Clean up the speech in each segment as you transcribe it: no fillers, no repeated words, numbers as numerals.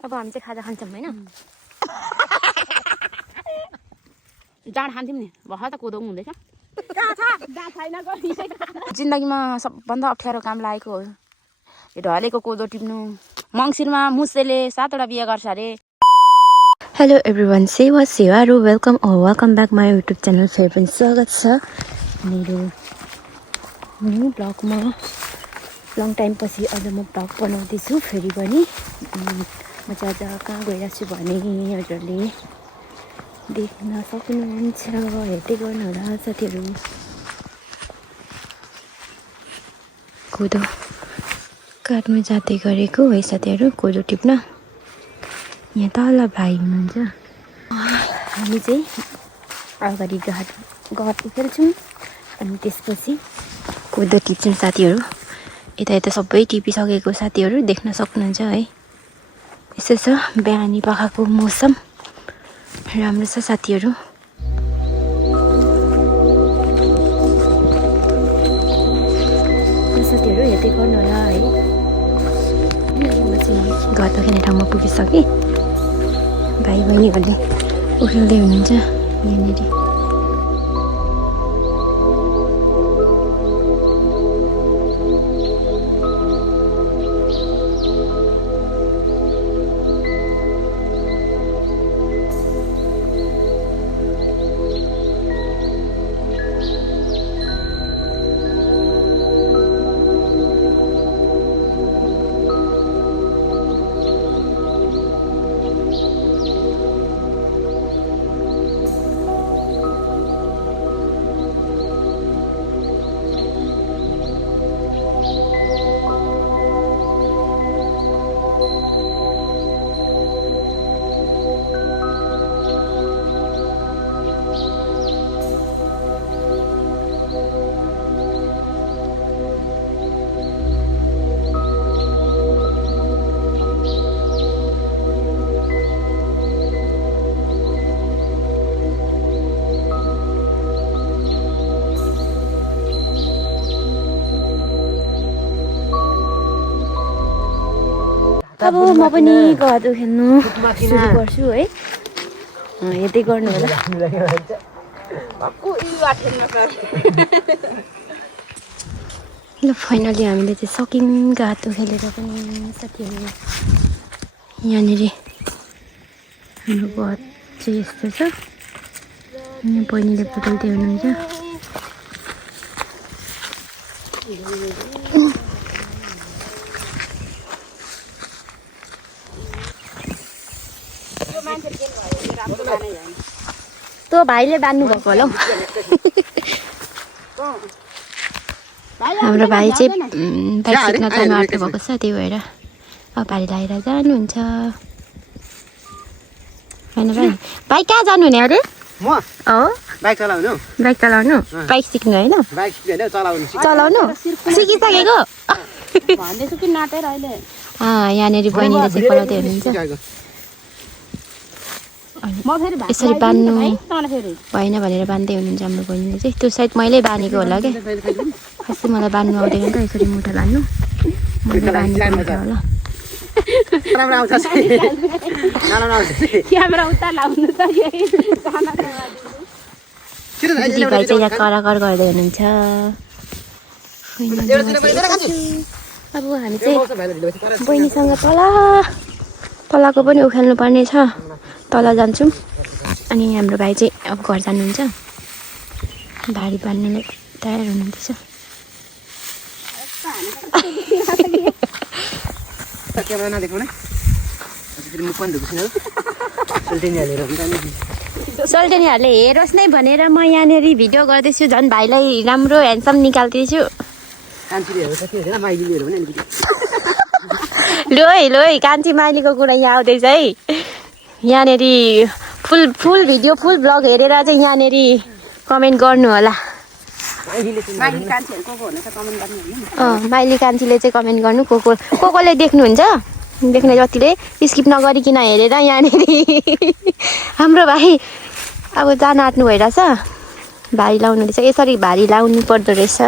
अब हामी चाहिँ खाजा खान्छौँ हैन जाँड खान्थ्यौँ नि भर्खर त कोदो पनि हुँदैछ छैन जिन्दगीमा सबभन्दा अप्ठ्यारो काम लागेको हो यो ढलेको कोदो टिप्नु मङ्सिरमा मुसेले 7वटा बिहे गर्छ अरे हेलो एभ्रिवान सेवाहरू welcome back my YouTube channel फेरि पनि स्वागत छ मेरो न्यू ब्लगमा लङ टाइम पछि अझ म ब्लग बनाउँदैछु फेरि पनि म चाहिँ आज कहाँ गइरहेको छु भने हजुरले देख्न सक्नुहुन्छ हेर्दै गर्नु होला साथीहरू कोदो काट्नु जाँदै गरेको है साथीहरू कोदो टिप्न यहाँ तल भाइ हुनुहुन्छ हामी चाहिँ अगाडि घाट खेल्छौँ अनि त्यसपछि कोदो टिप्छौँ साथीहरू यता सबै टिपिसकेको साथीहरू देख्न सक्नुहुन्छ है यसो छ बिहानी पखको मौसम राम्रो छ साथीहरू हेर्दै गर्नु होला है घर खेल्ने ठाउँमा पुगिसकेँ भाइ बहिनीहरूले उखेल्दै हुनुहुन्छ यहाँनिर अब म पनि गदो खेल्नु सुरु गर्छु है हेर्दै गर्नु होला ल फाइनली हामीले चाहिँ सक्यौँ गातो खेलेर पनि साथीहरू यहाँनिर हाम्रो गद चाहिँ यस्तो छ यहाँ बहिनीले पुऱ्याउँदै हुनुहुन्छ त्यो भाइले बान्नु भएको होला हौ हाम्रो भाइ चाहिँ बाइक सिक्न जानु आँट्नु भएको छ त्यही भएर अब भाइ लगाएर जानुहुन्छ होइन भाइ भाइ कहाँ जानु हुने अरे बाइक चलाउनु बाइक सिक्नु होइन चलाउनु सिकिसकेको यहाँनिर बहिनीले चाहिँ पलाउँदै हुनुहुन्छ यसरी बान्नु भएन भनेर बान्दै हुनुहुन्छ हाम्रो बहिनीले चाहिँ त्यो सायद मैले बानेको होला क्या यस्तो मलाई बान्नु आउँदैन त यसरी मुठा बान्नु मैले बानेको होला दिदीभाइ चाहिँ यहाँ कराकर गर्दै हुनुहुन्छ अब हामी चाहिँ बहिनीसँग तलको पनि उखेल्नु पर्ने छ तल जान्छौँ अनि हाम्रो भाइ चाहिँ अब घर जानुहुन्छ भारी बान्नुलाई तयार हुनुहुँदैछ सल्टेनीहरूले हेरोस् नै भनेर म यहाँनिर भिडियो गर्दैछु झन् भाइलाई राम्रो ह्यान्डसम निकाल्दैछु लो है कान्छी माइलीको कुरा यहाँ आउँदैछ है यहाँनिर फुल भिडियो फुल ब्लग हेरेर चाहिँ यहाँनिर कमेन्ट गर्नु होला माइली कान्छीले चाहिँ कमेन्ट गर्नु कोले देख्नुहुन्छ देख्ने जतिले स्किप नगरिकन हेरेर यहाँनिर हाम्रो भाइ अब जान आँट्नु भइरहेछ भारी लाउनु रहेछ यसरी भारी लाउनु पर्दो रहेछ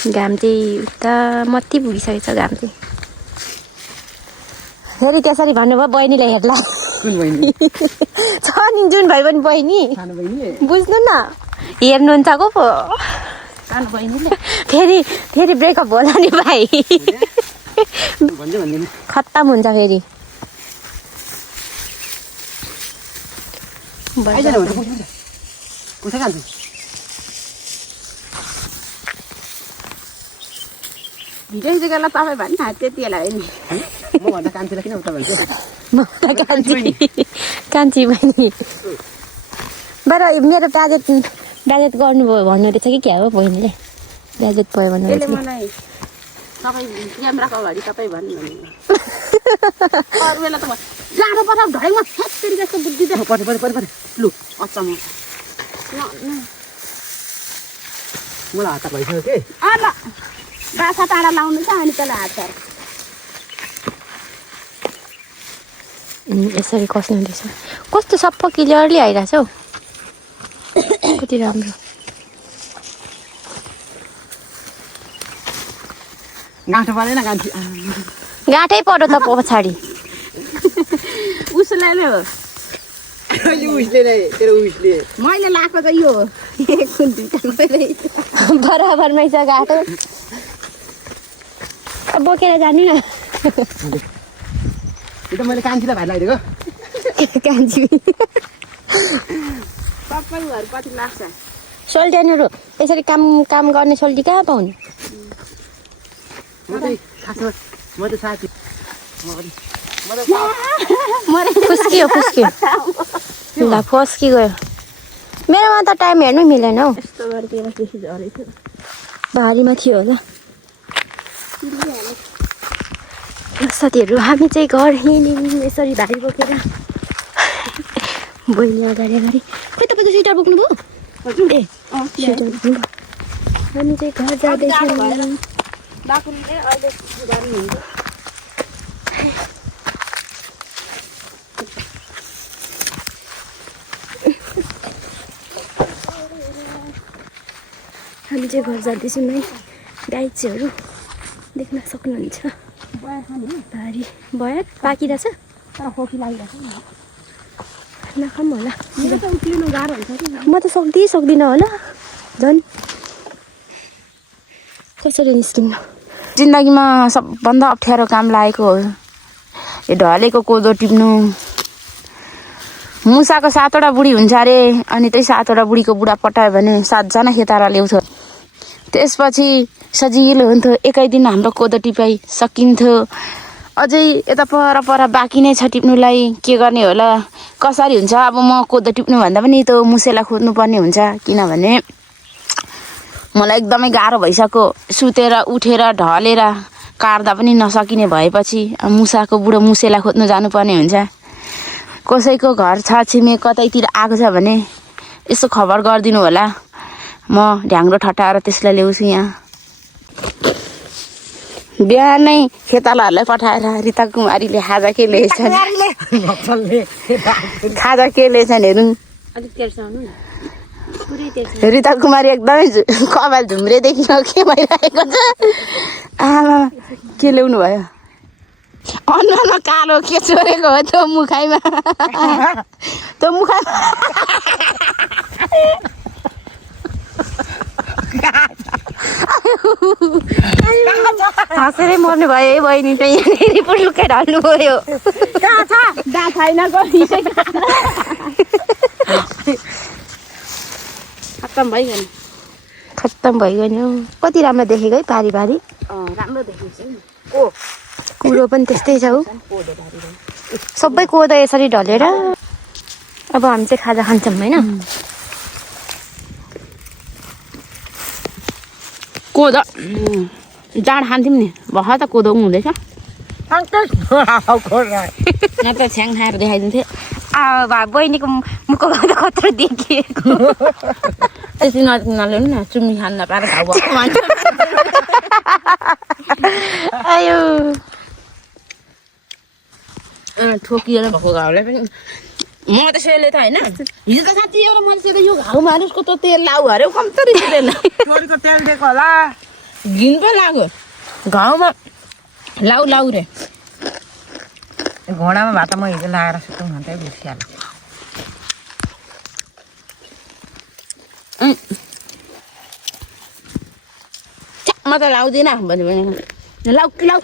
घाम चाहिँ उता मत्ती पुगिसकेको छ घाम चाहिँ फेरि त्यसरी भन्नुभयो बहिनीले हेर्ला कुन बहिनी छ नि जुन भाइ पनि बहिनी सानो बहिनी बुझ्नु न हेर्नुहुन्छ को पो सानो बहिनीले फेरि ब्रेकअप होला नि भाइ भन्छ भन्दैन खत्तम हुन्छ फेरि आइज न भन्छ कुठे खान्छ भिडियो जग्गालाई तपाईँ भन्नु त्यति बेला हो नि म भन्दा कान्छीलाई किन उता भन्छ म कान्छी बहिनी बरु मेरो बाजेत गर्नुभयो भन्नु रहेछ कि क्या हो बहिनीले बाजेत भयो भन्नु त्यसले मलाई तपाईँ क्यामेराको अगाडि तपाईँ भन्नु अरू बेला त जाडो पर्छ ढडेमा फ्याक्ट्री जस्तो बुद्धि त पछि लु अचम्म मलाई हात भइसक्यो के ल बाछा टाढा लाउनु छ अनि त्यसलाई हात यसरी कस्नु हुँदैछ कस्तो सबै क्लियरली आइरहेछ हौ कति राम्रो गाँठो परेन कान्छी गाँठै पऱ्यो त पछाडि उसलाई नै हो उसले नै तेरो उसले मैले लाएको चाहिँ यो हो एक कुन दुईटा बराबरमै छ गाँठो बोकेर जानु न यो त मैले कान्छीलाई भाइ लगाइदिएको कान्छी सबै घर पछि लाग्छ सोल्टियानहरू यसरी काम गर्ने सोल्टी कहाँ पाउने म चाहिँ खासमा म त साथी फुस्कियो ल फस्की गयो मेरोमा त टाइम हेर्नु मिलेन हौ यस्तो गरेर बेसी झरेको भारीमा थियो होला साथीहरू हामी चाहिँ घर हिँड्यौँ यसरी भारी बोकेर बहिनी अगाडि खोइ तपाईँ स्वेटर बोक्नुभयो ए स्वेटर बोक्नुभयो हामी चाहिँ घर जाँदैछौँ बाकुलीले अहिले गर्नुहुन्छ हामी चाहिँ घर जाँदैछौँ है गाइचहरू देख्न सक्नुहुन्छ भारी भयो बाँकी रहेछ तर खोकी लागिरहेको छ नखाऊँ होला मेरो त उक्लिनु गाह्रो हुन्छ कि म त सक्दिनँ होला झन् कसरी निस्किनु जिन्दगीमा सबभन्दा अप्ठ्यारो काम लागेको हो यो ढलेको कोदो टिप्नु मुसाको 7वटा बुढी हुन्छ अरे अनि त्यही 7वटा बुढीको बुढा पटायो भने 7जना खेतारा ल्याउँथ्यो त्यसपछि सजिलो हुन्थ्यो एकै दिन हाम्रो कोदो टिपाइ सकिन्थ्यो अझै यता पर बाँकी नै छ टिप्नुलाई के गर्ने होला कसरी हुन्छ अब म कोदो टिप्नुभन्दा पनि त्यो मुसेला खोज्नुपर्ने हुन्छ किनभने मलाई एकदमै गाह्रो भइसक्यो सुतेर उठेर ढलेर काट्दा पनि नसकिने भएपछि मुसाको बुढो मुसेला खोज्नु जानुपर्ने हुन्छ कसैको घर छ छिमेक कतैतिर आएको छ भने यसो खबर गरिदिनु होला म ढ्याङ्ग्रो ठटाएर त्यसलाई ल्याउँछु यहाँ बिहानै खेतालाहरूलाई पठाएर रिता कुमारीले खाजा के ल्याएछन् खाजा के ल्याएछन् हेरौँ रिता कुमारी एकदमै कपाल झुम्रेदेखि के भइरहेको छ आमा के ल्याउनु भयो अनुहारमा कालो के चोरेको हो त्यो मुखाइमा त्यो मुखाइमा हाँसेरै मर्नु भयो है बहिनी चाहिँ यहाँनिर पो लुकेर हाल्नु गयो खत्तम भइगयो कति राम्रो देखेको है पारी राम्रो देखिन्छ कुरो पनि त्यस्तै छ हौ सबै कोदो यसरी ढलेर अब हामी चाहिँ खाजा खान्छौँ होइन कोदो जाँड खान्थ्यौँ नि भर्खर त कोदो पनि हुँदैछ न त छ्याङ खाएर देखाइदिन्थेँ बहिनीको मुखको त कत्रो देखिएको त्यति नल्याउनु न चुम्मी खान नपाएर घाउ आयो ठोकिएर भएको घाउले पनि म त सेले त होइन हिजो त साँच्ची एउटा मान्छे त यो घाउ मानिसको त तेल लाउ अरे कम्ती तेल तेल दिएको होला घिन पो लाग्यो घाउमा लाउ लाउ रे घोडामा भात म हिजो लगाएर सुतौँ भन्दै बिर्सिहाल्यो म त लाउँदिनँ भने लाउ लाउ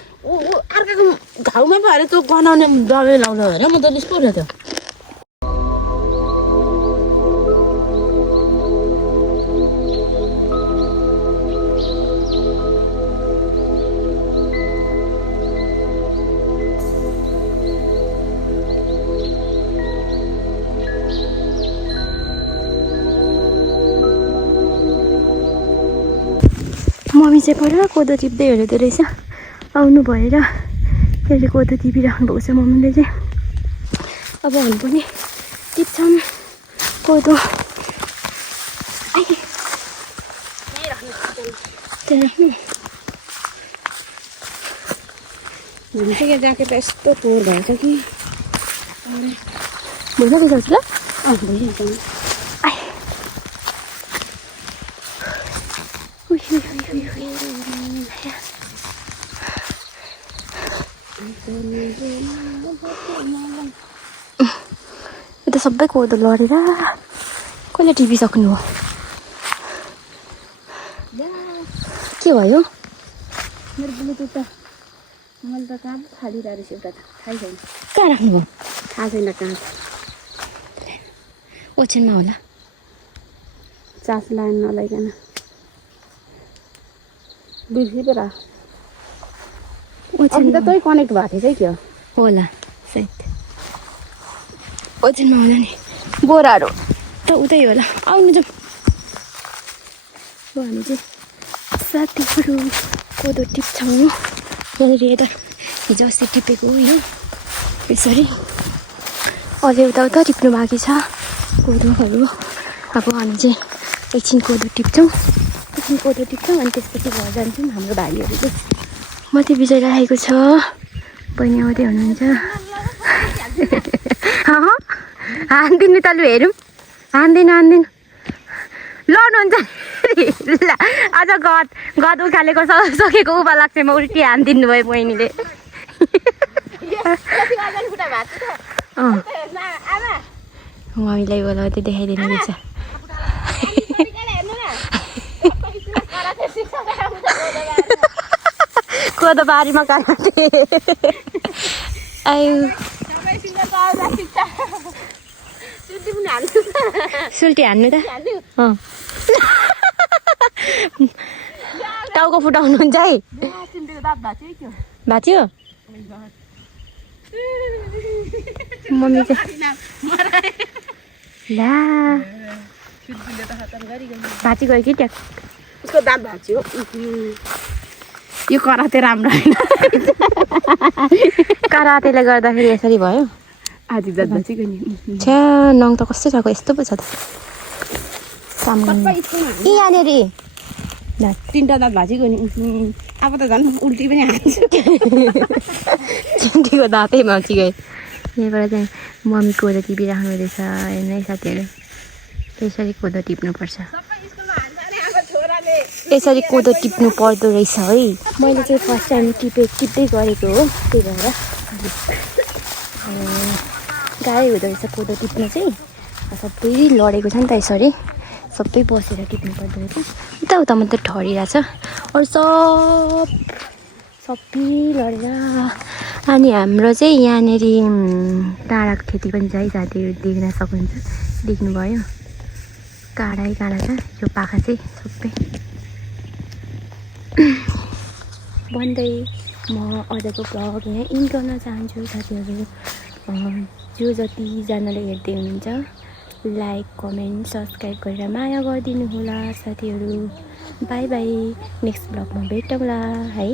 अर्काको घाउमा पो अरे त्यो गनाउने दबाई लाउँदा भएर म त त्यस्तो रहेछ त्यो मम्मी चाहिँ पर कोदो टिप्दै हेर्दो रहेछ आउनु भएर त्यसले कोदो टिपिराख्नु भएको छ मम्मीले चाहिँ अब हामी पनि टिप्छौँ कोदो झुम्सेको ज्याकेट यस्तो तोर भएछ कि भइसकेको छ भइहाल्छ यो त सबै कोदो लडेर कसले टिपिसक्नु हो के भयो मेरो ब्लुटुथ त मैले त कहाँ फालिरहेको रहेछ एउटा त थाहै छैन कहाँ राख्नु भयो थाहा छैन कहाँ ओछ्यानमा होला चास लाइन नलाइकन बिर्सी पो राख अघि त तै कनेक्ट भएको थियो क्या होला सायद ओछ्यानमा होला नि बोराहरू त उतै होला आउनु जाउँ अब हामी चाहिँ साथीहरू कोदो टिप्छौँ यहाँनिर यता हिजो अस्ति टिपेको हो यो यसरी अझै उता टिप्नु बाँकी छ कोदोहरू अब हामी चाहिँ एकछिन कोदो टिप्छौँ अनि त्यसपछि घर जान्छौँ हाम्रो भाइहरू चाहिँ माथि बिजाइराखेको छ बहिनी आउँदै हुनुहुन्छ हान्दिनु त लु हेरौँ हान्दिनु लड्नुहुन्छ ल अझ गद उखालेको सकेको उभा लाग्छ म उल्टी हानिदिनु भयो बहिनीले मम्मीलाई बोलाउँदै देखाइदिनु रहेछ कोदो बारीमा काटे आयो सुल्टी हान्नु त टाउको फुटाउनुहुन्छ है भाँच्यो मम्मी चाहिँ ला भाँची गयो कि ट्याक उसको दाँत भाँच्यो यो कराते राम्रो होइन करातेले गर्दाखेरि यसरी भयो आधी दाँत भाँचिको नि छ्या नङ त कस्तो छ यस्तो पो छ त काम गर्नु यहाँनिर तिनवटा दाँत भाँचिको नि अब त झन् उल्टी पनि हान्छ चिन्टीको दाँतै भाँची गयो यहाँबाट चाहिँ मम्मी कोदो टिपिराख्नु रहेछ हेर्नु साथीहरू यसरी कोदो टिप्नुपर्छ यसरी कोदो टिप्नु पर्दो रहेछ है मैले चाहिँ फर्स्ट टाइम टिप्दै गरेको हो त्यही भएर गाह्रै हुँदो रहेछ कोदो टिप्नु चाहिँ सबै लडेको छ नि त यसरी सबै बसेर टिप्नु पर्दो रहेछ उता मात्रै ठरिरहेछ अरू सबै लडेर अनि हाम्रो चाहिँ यहाँनिर डाँडाको खेती पनि छ है साथीहरू देख्न सक्नुहुन्छ देख्नुभयो काँडै काँडा छ यो पाखा चाहिँ सबै भन्दै म अझको भ्लग यहाँ इन्ड गर्न चाहन्छु साथीहरू जो जतिजनाले हेर्दै हुनुहुन्छ लाइक कमेन्ट सब्सक्राइब गरेर माया गरिदिनु होला साथीहरू बाई बाई नेक्स्ट भ्लगमा भेटौँला है